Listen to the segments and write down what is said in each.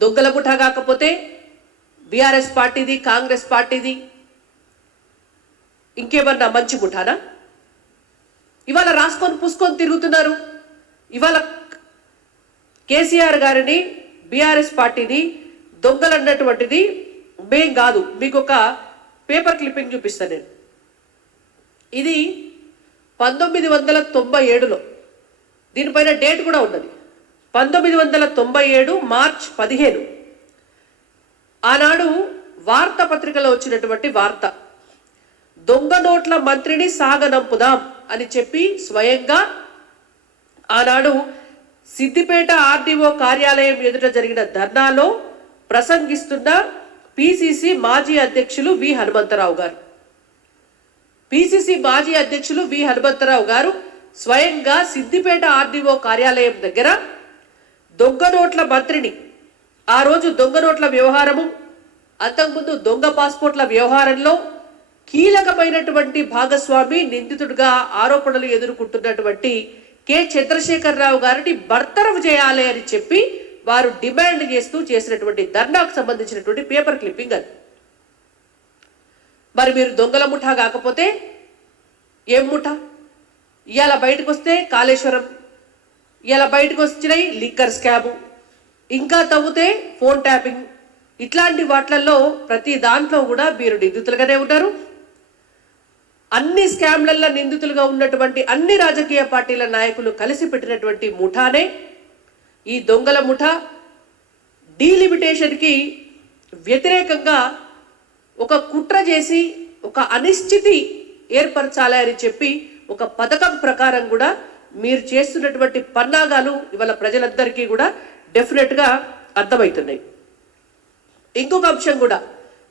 దొంగల ముఠా కాకపోతే బీఆర్ఎస్ పార్టీది, కాంగ్రెస్ పార్టీది ఇంకేమన్నా మంచి ముఠానా? ఇవాళ రాసుకొని పూసుకొని తిరుగుతున్నారు. ఇవాళ కేసీఆర్ గారిని, బీఆర్ఎస్ పార్టీని దొంగలన్నటువంటిది మేం కాదు. మీకు ఒక పేపర్ క్లిప్పింగ్ చూపిస్తాను నేను. ఇది 1997లో, దీనిపైన డేట్ కూడా ఉన్నది. 1997 మార్చ్ 15 ఆనాడు వార్తాపత్రికలో వచ్చినటువంటి వార్త. దొంగ నోట్ల మంత్రిని సాగనంపుదాం అని చెప్పి స్వయంగా ఆనాడు సిద్దిపేట ఆర్డీఓ కార్యాలయం ఎదుట జరిగిన ధర్నాలో ప్రసంగిస్తున్న పిసిసి మాజీ అధ్యక్షులు వి హనుమంతరావు గారు. పిసిసి మాజీ అధ్యక్షులు వి హనుమంతరావు గారు స్వయంగా సిద్దిపేట ఆర్డీఓ కార్యాలయం దగ్గర దొంగ నోట్ల మంత్రిని, ఆ రోజు దొంగ నోట్ల వ్యవహారము, అంతకుముందు దొంగ పాస్పోర్ట్ల వ్యవహారంలో కీలకమైనటువంటి భాగస్వామి, నిందితుడిగా ఆరోపణలు ఎదుర్కొంటున్నటువంటి కె చంద్రశేఖరరావు గారిని బర్తరఫ్ చేయాలి అని చెప్పి వారు డిమాండ్ చేస్తూ చేసినటువంటి ధర్నాకు సంబంధించినటువంటి పేపర్ క్లిప్పింగ్ అది. మరి మీరు దొంగల ముఠా కాకపోతే ఏం ముఠా? ఇవాళ బయటకు వస్తే కాళేశ్వరం, ఇలా బయటకు వచ్చినాయి లిక్కర్ స్కాము, ఇంకా తవ్వుతే ఫోన్ ట్యాపింగ్, ఇట్లాంటి వాట్లలో ప్రతి దాంట్లో కూడా మీరు నిందితులుగానే ఉన్నారు. అన్ని స్కామ్లలో నిందితులుగా ఉన్నటువంటి అన్ని రాజకీయ పార్టీల నాయకులు కలిసి పెట్టినటువంటి ముఠానే ఈ దొంగల ముఠా. డీలిమిటేషన్కి వ్యతిరేకంగా ఒక కుట్ర చేసి ఒక అనిశ్చితి ఏర్పరచాలి అని చెప్పి ఒక పథకం ప్రకారం కూడా మీరు చేస్తున్నటువంటి పన్నాగాలు ఇవాళ ప్రజలందరికీ కూడా డెఫినెట్గా అర్థమవుతున్నాయి. ఇంకొక అంశం కూడా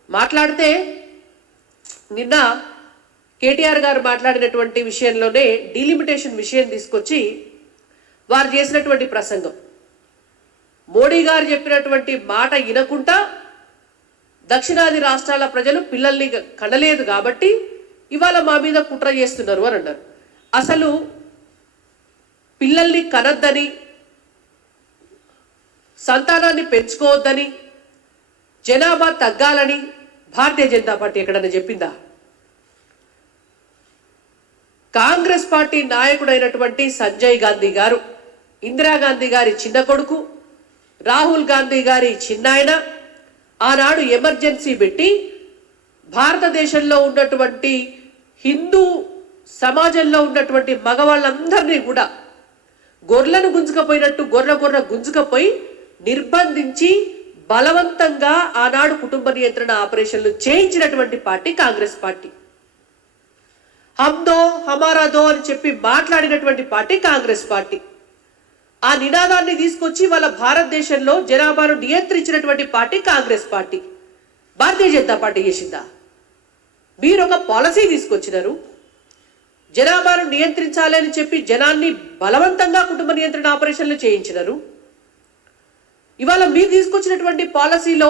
మాట్లాడితే, నిన్న కేటీఆర్ గారు మాట్లాడినటువంటి విషయంలోనే డీలిమిటేషన్ విషయం తీసుకొచ్చి వారు చేసినటువంటి ప్రసంగం, మోడీ గారు చెప్పినటువంటి మాట వినకుండా దక్షిణాది రాష్ట్రాల ప్రజలు పిల్లల్ని కనలేదు కాబట్టి ఇవాళ మా మీద కుట్ర చేస్తున్నారు అని అన్నారు. అసలు పిల్లల్ని కనద్దని, సంతానాన్ని పెంచుకోవద్దని, జనాభా తగ్గాలని భారతీయ జనతా పార్టీ ఎక్కడన్నా చెప్పిందా? కాంగ్రెస్ పార్టీ నాయకుడైనటువంటి సంజయ్ గాంధీ గారు, ఇందిరాగాంధీ గారి చిన్న కొడుకు, రాహుల్ గాంధీ గారి చిన్నాయన ఆనాడు ఎమర్జెన్సీ పెట్టి భారతదేశంలో ఉన్నటువంటి హిందూ సమాజంలో ఉన్నటువంటి మగవాళ్ళందరినీ కూడా గొర్రెలను గుంజుకపోయినట్టు గొర్రె గుంజుకపోయి నిర్బంధించి బలవంతంగా ఆనాడు కుటుంబ నియంత్రణ ఆపరేషన్లు చేయించినటువంటి పార్టీ కాంగ్రెస్ పార్టీ. హమ్దో హమారా దో అని చెప్పి మాట్లాడినటువంటి పార్టీ కాంగ్రెస్ పార్టీ. ఆ నినాదాన్ని తీసుకొచ్చి వాళ్ళ భారతదేశంలో జనాభాను నియంత్రించినటువంటి party Congress party. Bharatiya Janata party చేసిందా? మీరు ఒక పాలసీ తీసుకొచ్చినారు, జనాభాను నియంత్రించాలి అని చెప్పి జనాన్ని బలవంతంగా కుటుంబ నియంత్రణ ఆపరేషన్లు చేయించినారు. ఇవాళ మీరు తీసుకొచ్చినటువంటి పాలసీలో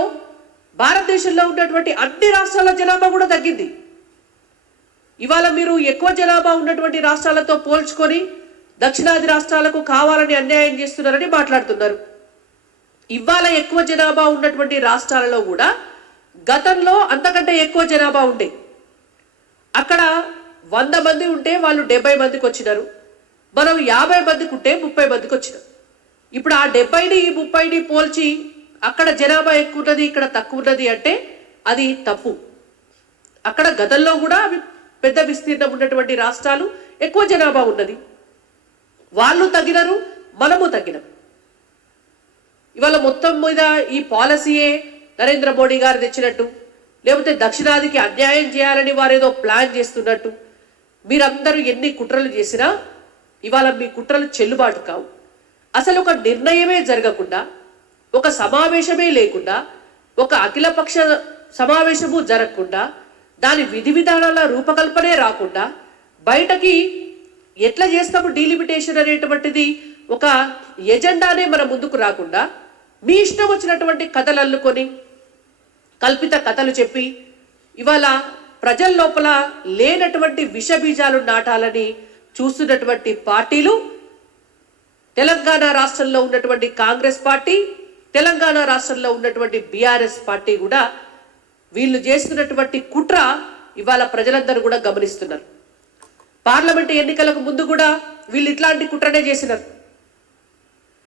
భారతదేశంలో ఉన్నటువంటి అన్ని రాష్ట్రాల జనాభా కూడా తగ్గింది. ఇవాళ మీరు ఎక్కువ జనాభా ఉన్నటువంటి రాష్ట్రాలతో పోల్చుకొని దక్షిణాది రాష్ట్రాలకు కావాలని అన్యాయం చేస్తున్నారని మాట్లాడుతున్నారు. ఇవాళ ఎక్కువ జనాభా ఉన్నటువంటి రాష్ట్రాలలో కూడా గతంలో అంతకంటే ఎక్కువ జనాభా ఉండే. అక్కడ 100 మంది ఉంటే వాళ్ళు 70 మందికి వచ్చినారు. మనం 50 మందికి ఉంటే 30 మందికి వచ్చినాం. ఇప్పుడు ఆ 70ని 30ని పోల్చి అక్కడ జనాభా ఎక్కువ ఉన్నది, ఇక్కడ తక్కువ ఉన్నది అంటే అది తప్పు. అక్కడ గతంలో కూడా పెద్ద విస్తీర్ణం ఉన్నటువంటి రాష్ట్రాలు ఎక్కువ జనాభా ఉన్నది, వాళ్ళు తగ్గినారు, మనము తగ్గినాం. ఇవాళ మొత్తం మీద ఈ పాలసీయే నరేంద్ర మోడీ గారు తెచ్చినట్టు, లేకపోతే దక్షిణాదికి అన్యాయం చేయాలని వారేదో ప్లాన్ చేస్తున్నట్టు మీరందరూ ఎన్ని కుట్రలు చేసినా ఇవాళ మీ కుట్రలు చెల్లుబాటు కావు. అసలు ఒక నిర్ణయమే జరగకుండా, ఒక సమావేశమే లేకుండా, ఒక అఖిలపక్ష సమావేశము జరగకుండా, దాని విధి విధానాల రూపకల్పనే రాకుండా బయటకి ఎట్లా చేస్తాము డీలిమిటేషన్ అనేటువంటిది ఒక ఎజెండానే మన ముందుకు రాకుండా మీ ఇష్టం వచ్చినటువంటి కథలు అల్లుకొని కల్పిత కథలు చెప్పి ఇవాళ ప్రజల లోపల లేనటువంటి విషబీజాలు నాటాలని చూస్తున్నటువంటి పార్టీలు తెలంగాణ రాష్ట్రంలో ఉన్నటువంటి కాంగ్రెస్ పార్టీ, తెలంగాణ రాష్ట్రంలో ఉన్నటువంటి బీఆర్ఎస్ పార్టీ కూడా వీళ్ళు చేస్తున్నటువంటి కుట్ర ఇవాళ ప్రజలందరూ కూడా గమనిస్తున్నారు. పార్లమెంట్ ఎన్నికలకు ముందు కూడా వీళ్ళు ఇట్లాంటి కుట్రనే చేసినారు.